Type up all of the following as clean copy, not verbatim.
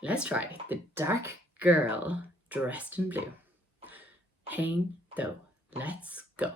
Let's try The Dark Girl Dressed in Blue. Pain, though. Let's go.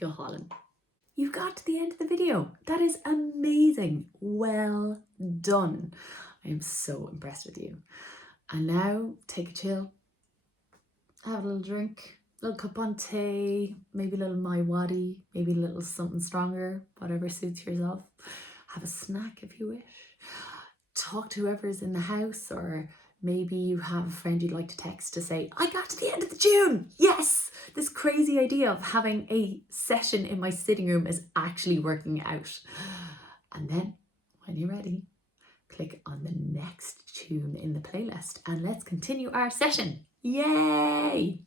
Go Holland. You got to the end of the video. That is amazing. Well done. I am so impressed with you. And now take a chill, have a little drink, a little cup on tea, maybe a little my waddy, maybe a little something stronger, whatever suits yourself. Have a snack if you wish. Talk to whoever's in the house, or maybe you have a friend you'd like to text to say, I got to the end of the tune. Yes, this crazy idea of having a session in my sitting room is actually working out. And then when you're ready, click on the next tune in the playlist and let's continue our session. Yay!